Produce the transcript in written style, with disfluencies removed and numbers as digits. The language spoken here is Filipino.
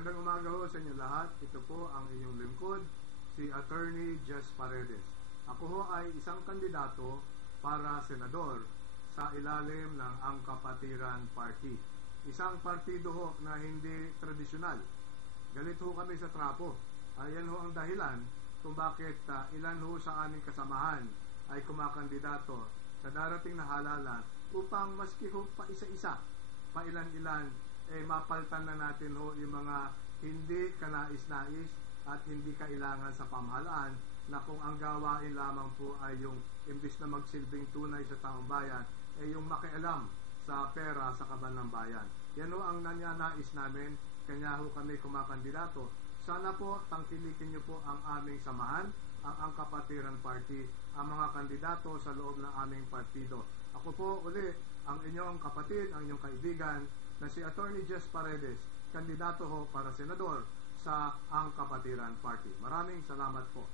Magandang umaga ho sa inyo lahat. Ito po ang inyong lingkod, si Attorney Jess Paredes. Ako ho ay isang kandidato para senador sa ilalim ng Ang Kapatiran Party. Isang partido ho na hindi tradisyonal. Galit ho kami sa trapo. Ayan ho ang dahilan kung bakit ilan ho sa aming kasamahan ay kumakandidato sa darating na halalan upang maski ho pa isa-isa, pa ilan-ilan, mapaltan na natin ho yung mga hindi kanais-nais at hindi kailangan sa pamahalaan na kung ang gawain lamang po ay yung imbis na magsilbing tunay sa taong bayan, yung makialam sa pera sa kaban ng bayan. Yan ho ang nanyanais namin, kanya ho kami kumakandidato. Sana po tangkilikin niyo po ang aming samahan, ang Kapatiran Party, ang mga kandidato sa loob ng aming partido. Ako po uli ang inyong kapatid, ang inyong kaibigan na si Attorney Jess Paredes, kandidato ho para senador sa Ang Kapatiran Party. Maraming salamat po.